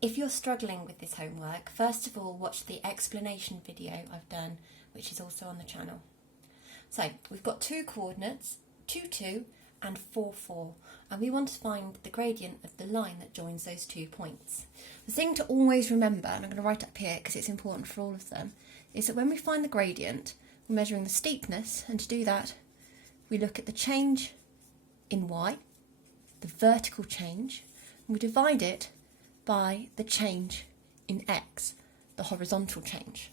If you're struggling with this homework, first of all, watch the explanation video I've done, which is also on the channel. So we've got two coordinates, 2, 2 and 4, 4, and we want to find the gradient of the line that joins those 2 points. The thing to always remember, and I'm going to write up here because it's important for all of them, is that when we find the gradient, we're measuring the steepness, and to do that, we look at the change in y, the vertical change, and we divide it by the change in x, the horizontal change.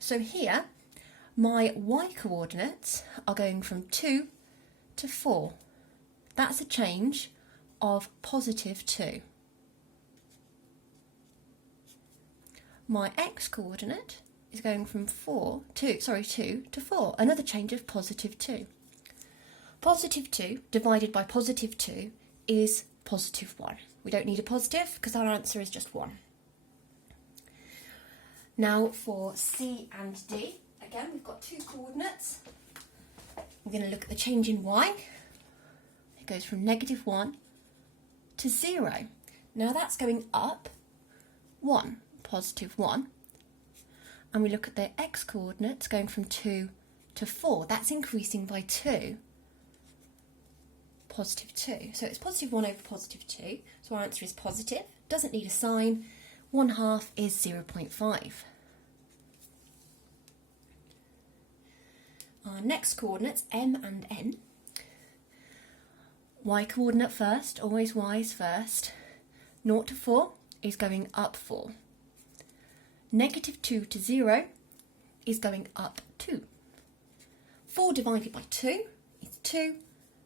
So here, my y coordinates are going from 2 to 4. That's a change of positive 2. My x coordinate is going from 2 to 4, another change of positive 2. Positive 2 divided by positive 2 is positive 1. We don't need a positive because our answer is just 1. Now for C and D, again we've got two coordinates. We're going to look at the change in y. It goes from -1 to 0. Now that's going up 1, positive 1. And we look at the x coordinates going from 2 to 4. That's increasing by 2. Positive 2. So it's positive 1 over positive 2. So our answer is positive. Doesn't need a sign. 1/2 is 0.5. Our next coordinates, m and n. Y coordinate first, always y is first. 0 to 4 is going up 4. -2 to 0 is going up 2. 4 divided by 2 is 2.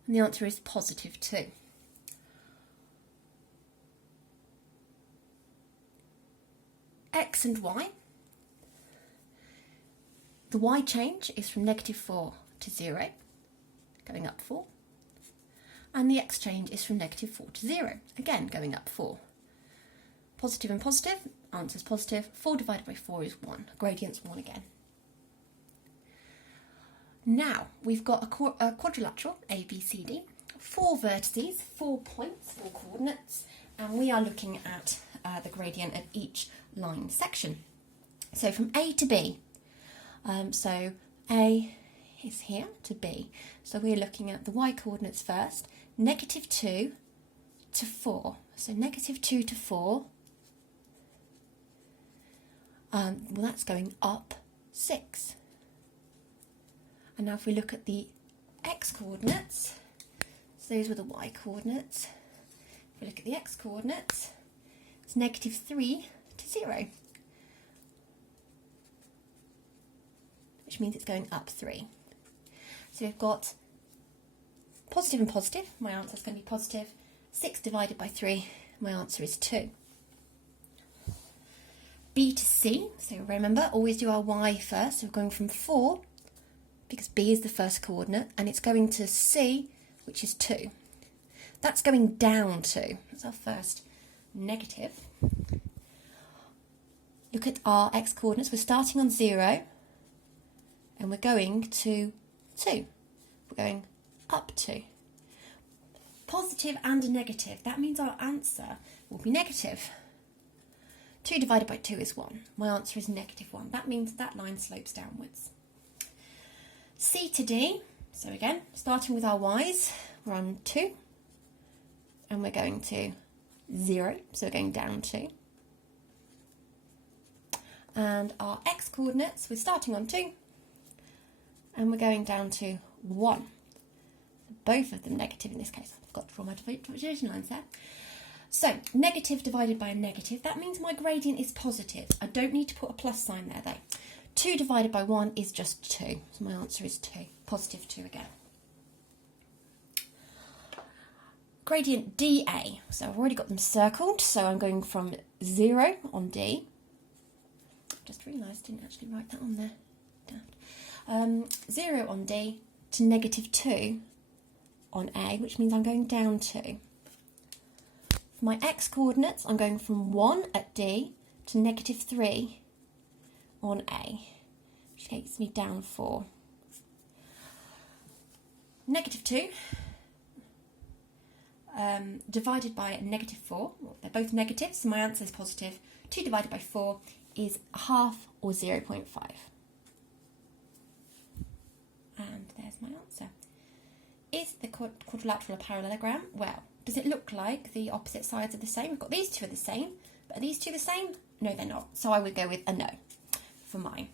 And the answer is positive 2. X and y. The y change is from -4 to 0, going up 4. And the x change is from -4 to 0, again going up 4. Positive and positive, answer is positive. 4 divided by 4 is 1. Gradient's 1 again. Now, we've got a quadrilateral, A, B, C, D, 4 vertices, 4 points, 4 coordinates, and we are looking at the gradient of each line section. So from A to B, so A is here to B, so we're looking at the y coordinates first, -2 to 4, so -2 to 4, well that's going up 6. And now if we look at the x coordinates, so those were the y coordinates. If we look at the x coordinates, it's -3 to 0, which means it's going up 3. So we've got positive and positive. My answer is going to be positive. 6 divided by 3, my answer is 2. B to C, so remember, always do our y first. So we're going from 4, because B is the first coordinate, and it's going to C, which is 2. That's going down 2. That's our first negative. Look at our x coordinates. We're starting on 0, and we're going to 2. We're going up 2. Positive and a negative. That means our answer will be negative. 2 divided by 2 is 1. My answer is -1. That means that line slopes downwards. C to D, so again, starting with our y's, we're on 2, and we're going to 0, so we're going down 2. And our x coordinates, we're starting on 2, and we're going down to 1. Both of them negative in this case. I've got to draw my division lines there. So, negative divided by a negative, that means my gradient is positive. I don't need to put a plus sign there though. 2 divided by 1 is just 2, so my answer is 2, positive 2 again. Gradient DA, so I've already got them circled, so I'm going from 0 on D. Just realised I didn't actually write that on there. 0 on D to -2 on A, which means I'm going down 2. For my x coordinates, I'm going from 1 at D to -3 on A, which takes me down 4. -2 divided by -4. Well, they're both negative, so my answer is positive. 2 divided by 4 is half, or 0.5. And there's my answer. Is the quadrilateral a parallelogram? Well, does it look like the opposite sides are the same? We've got these two are the same, but are these two the same? No, they're not. So I would go with a no for mine.